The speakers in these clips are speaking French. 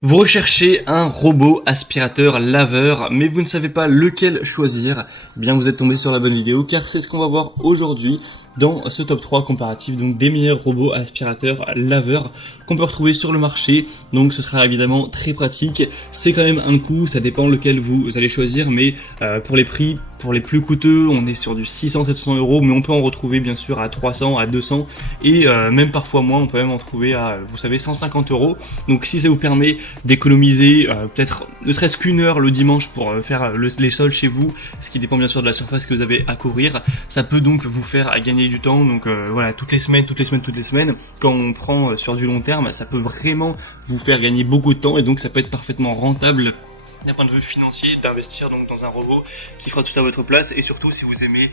Vous recherchez un robot aspirateur laveur, mais vous ne savez pas lequel choisir. Eh bien, vous êtes tombé sur la bonne vidéo, car c'est ce qu'on va voir aujourd'hui dans ce top 3 comparatif, donc des meilleurs robots aspirateurs laveurs qu'on peut retrouver sur le marché. Donc ce sera évidemment très pratique. C'est quand même un coût, ça dépend lequel vous allez choisir, mais pour les prix, pour les plus coûteux, on est sur du 600-700 euros, mais on peut en retrouver bien sûr à 300, à 200 et même parfois moins, on peut même en trouver à, vous savez, 150 euros. Donc si ça vous permet d'économiser peut-être ne serait-ce qu'une heure le dimanche pour faire les sols chez vous, ce qui dépend bien sûr de la surface que vous avez à courir, ça peut donc vous faire gagner du temps. Donc voilà, toutes les semaines, quand on prend sur du long terme, ça peut vraiment vous faire gagner beaucoup de temps et donc ça peut être parfaitement rentable d'un point de vue financier d'investir donc dans un robot qui fera tout ça à votre place. Et surtout si vous aimez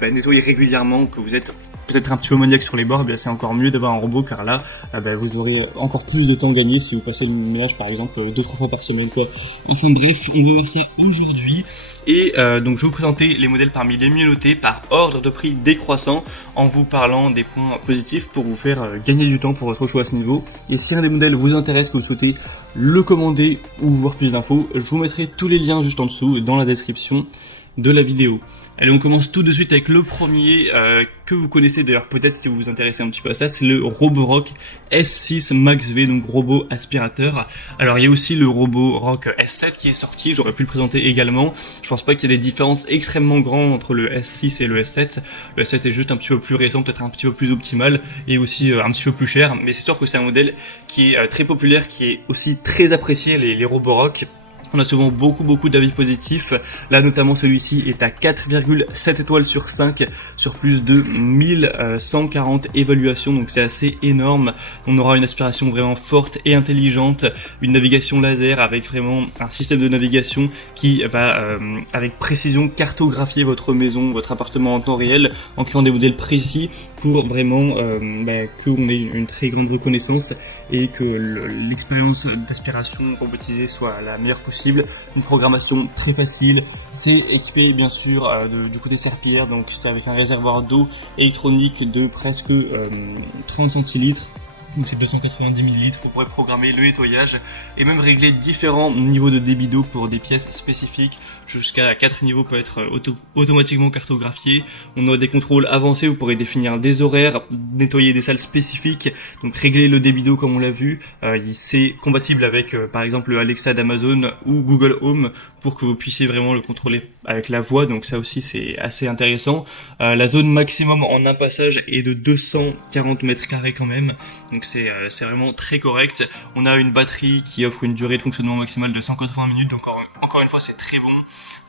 nettoyer régulièrement, que vous êtes peut-être un petit peu maniaque sur les bords, bien c'est encore mieux d'avoir un robot, car là vous aurez encore plus de temps gagné si vous passez le ménage par exemple 2-3 fois par semaine quoi. Enfin bref, on va voir ça aujourd'hui. Et donc je vais vous présenter les modèles parmi les mieux notés par ordre de prix décroissant, en vous parlant des points positifs pour vous faire gagner du temps pour votre choix à ce niveau. Et si un des modèles vous intéresse, que vous souhaitez le commander ou voir plus d'infos, je vous mettrai tous les liens juste en dessous dans la description de la vidéo. Allez, on commence tout de suite avec le premier que vous connaissez d'ailleurs peut-être si vous vous intéressez un petit peu à ça, c'est le Roborock S6 Max V, donc robot aspirateur. Alors il y a aussi le Roborock S7 qui est sorti, j'aurais pu le présenter également. Je pense pas qu'il y ait des différences extrêmement grandes entre le S6 et le S7. Le S7 est juste un petit peu plus récent, peut-être un petit peu plus optimal et aussi un petit peu plus cher, mais c'est sûr que c'est un modèle qui est très populaire, qui est aussi très apprécié, les Roborock. On a souvent beaucoup d'avis positifs. Là notamment celui-ci est à 4,7 étoiles sur 5 sur plus de 1140 évaluations, donc c'est assez énorme. On aura une aspiration vraiment forte et intelligente, une navigation laser avec vraiment un système de navigation qui va avec précision cartographier votre maison, votre appartement en temps réel, en créant des modèles précis pour vraiment qu'on ait une très grande reconnaissance et que l'expérience d'aspiration robotisée soit la meilleure possible. Une programmation très facile, c'est équipé bien sûr du côté serpillière, donc c'est avec un réservoir d'eau électronique de presque 30 centilitres. Donc c'est 290 ml, vous pourrez programmer le nettoyage et même régler différents niveaux de débit d'eau pour des pièces spécifiques. Jusqu'à 4 niveaux peut être automatiquement cartographié. On a des contrôles avancés, vous pourrez définir des horaires, nettoyer des salles spécifiques, donc régler le débit d'eau comme on l'a vu. C'est compatible avec par exemple le Alexa d'Amazon ou Google Home pour que vous puissiez vraiment le contrôler avec la voix, donc ça aussi c'est assez intéressant. La zone maximum en un passage est de 240 mètres carrés quand même, donc c'est vraiment très correct. On a une batterie qui offre une durée de fonctionnement maximale de 180 minutes, donc encore une fois c'est très bon,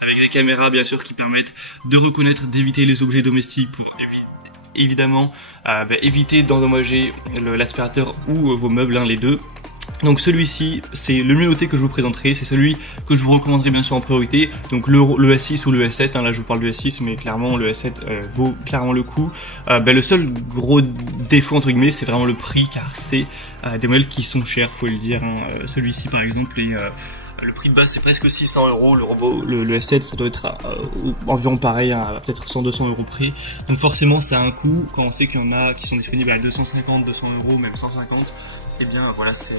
avec des caméras bien sûr qui permettent de reconnaître, d'éviter les objets domestiques pour évidemment éviter d'endommager l'aspirateur ou vos meubles, les deux. Donc celui-ci, c'est le mieux noté que je vous présenterai, c'est celui que je vous recommanderai bien sûr en priorité, donc le S6 ou le S7, là je vous parle du S6, mais clairement le S7 vaut clairement le coup. Le seul gros défaut entre guillemets, c'est vraiment le prix, car c'est des modèles qui sont chers, faut le dire, celui-ci par exemple est... le prix de base c'est presque 600 euros, le robot, le S7 ça doit être environ pareil, à peut-être 100-200 euros prix. Donc forcément ça a un coût, quand on sait qu'il y en a qui sont disponibles à 250, 200 euros, même 150, et bien voilà, c'est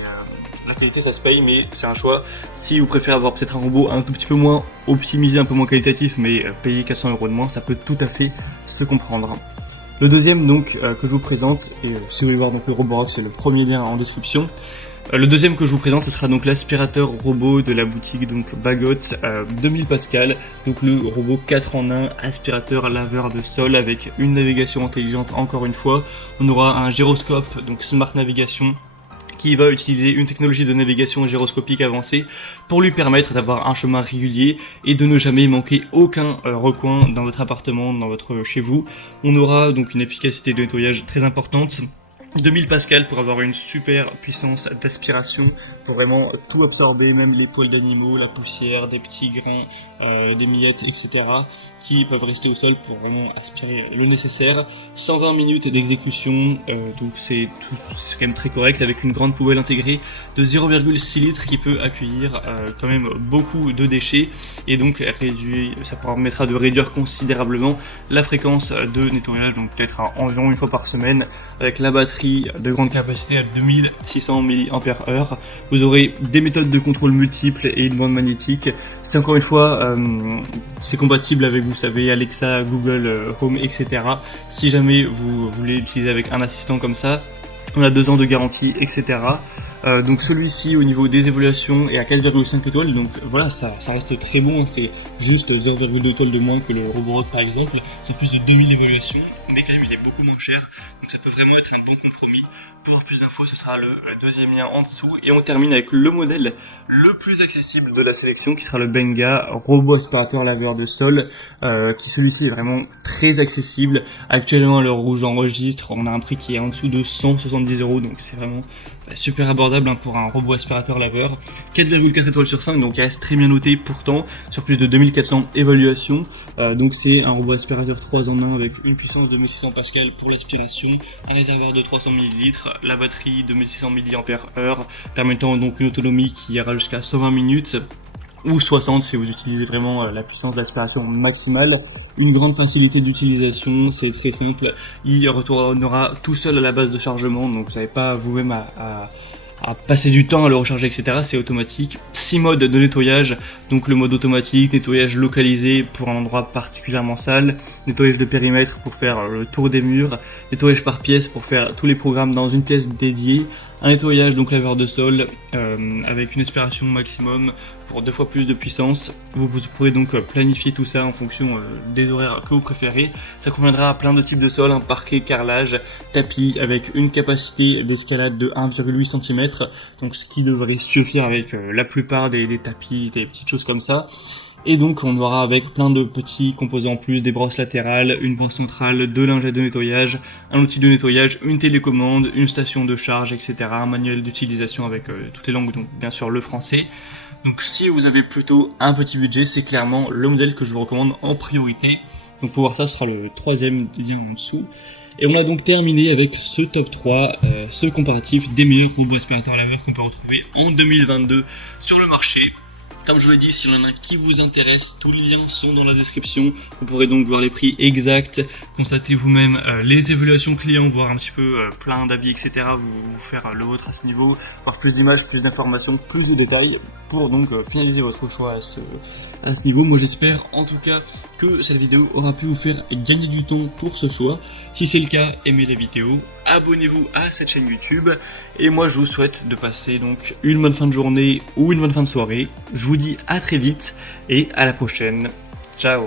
la qualité ça se paye, mais c'est un choix. Si vous préférez avoir peut-être un robot un tout petit peu moins optimisé, un peu moins qualitatif, mais payer 400 euros de moins, ça peut tout à fait se comprendre. Le deuxième donc que je vous présente, et si vous voulez voir donc le Roborock, c'est le premier lien en description. Le deuxième que je vous présente, ce sera donc l'aspirateur robot de la boutique donc Bagot, 2000 Pascal, donc le robot 4 en 1 aspirateur laveur de sol avec une navigation intelligente encore une fois. On aura un gyroscope, donc Smart Navigation, qui va utiliser une technologie de navigation gyroscopique avancée pour lui permettre d'avoir un chemin régulier et de ne jamais manquer aucun recoin dans votre appartement, chez vous. On aura donc une efficacité de nettoyage très importante. 2000 Pascal pour avoir une super puissance d'aspiration, pour vraiment tout absorber, même les poils d'animaux, la poussière, des petits grains, des miettes, etc. qui peuvent rester au sol pour vraiment aspirer le nécessaire. 120 minutes d'exécution, donc c'est quand même très correct, avec une grande poubelle intégrée de 0,6 litres qui peut accueillir quand même beaucoup de déchets, et donc ça permettra de réduire considérablement la fréquence de nettoyage, donc peut-être environ une fois par semaine, avec la batterie batterie de grande capacité à 2600 mAh. Vous aurez des méthodes de contrôle multiples et une bande magnétique. C'est encore une fois, c'est compatible avec, vous savez, Alexa, Google Home, etc. Si jamais vous voulez l'utiliser avec un assistant comme ça, on a 2 ans de garantie, etc. Donc celui-ci au niveau des évaluations est à 4,5 étoiles, donc voilà, ça reste très bon, c'est juste 0,2 étoiles de moins que le Roborock par exemple, c'est plus de 2000 évaluations, mais quand même il est beaucoup moins cher, donc ça peut vraiment être un bon compromis. Pour plus d'infos, ce sera le deuxième lien en dessous, et on termine avec le modèle le plus accessible de la sélection, qui sera le Benga robot aspirateur laveur de sol, qui celui-ci est vraiment très accessible. Actuellement à l'heure où j'enregistre, on a un prix qui est en dessous de 170 €, donc c'est vraiment super abordable pour un robot aspirateur laveur. 4,4 étoiles sur 5, donc il reste très bien noté pourtant, sur plus de 2400 évaluations. Donc c'est un robot aspirateur 3 en 1 avec une puissance de 1600 Pascal pour l'aspiration, un réservoir de 300 ml, la batterie de 1600 mAh, permettant donc une autonomie qui ira jusqu'à 120 minutes. Ou 60 si vous utilisez vraiment la puissance d'aspiration maximale. Une grande facilité d'utilisation, c'est très simple, il retournera tout seul à la base de chargement, donc vous n'avez pas vous-même à passer du temps à le recharger, etc. C'est automatique. 6 modes de nettoyage, donc le mode automatique, nettoyage localisé pour un endroit particulièrement sale, nettoyage de périmètre pour faire le tour des murs, nettoyage par pièce pour faire tous les programmes dans une pièce dédiée, un nettoyage donc laveur de sol avec une aspiration maximum pour 2 fois plus de puissance. Vous pourrez donc planifier tout ça en fonction des horaires que vous préférez. Ça conviendra à plein de types de sols, hein, parquet, carrelage, tapis, avec une capacité d'escalade de 1,8 cm, donc ce qui devrait suffire avec la plupart des tapis, des petites choses comme ça. Et donc on aura avec plein de petits composants en plus, des brosses latérales, une brosse centrale, 2 lingettes de nettoyage, un outil de nettoyage, une télécommande, une station de charge, etc. Un manuel d'utilisation avec toutes les langues, donc bien sûr le français. Donc si vous avez plutôt un petit budget, c'est clairement le modèle que je vous recommande en priorité. Donc pour voir ça, ce sera le 3e lien en dessous. Et on a donc terminé avec ce top 3, ce comparatif des meilleurs robots aspirateurs laveurs qu'on peut retrouver en 2022 sur le marché. Comme je vous l'ai dit, s'il y en a un qui vous intéresse, tous les liens sont dans la description. Vous pourrez donc voir les prix exacts, constater vous-même les évaluations clients, voir un petit peu plein d'avis, etc. Vous faire le vôtre à ce niveau, voir plus d'images, plus d'informations, plus de détails pour donc finaliser votre choix à ce niveau. Moi j'espère en tout cas que cette vidéo aura pu vous faire gagner du temps pour ce choix. Si c'est le cas, aimez la vidéo, abonnez-vous à cette chaîne YouTube et moi je vous souhaite de passer donc une bonne fin de journée ou une bonne fin de soirée. Je vous dis à très vite et à la prochaine. Ciao.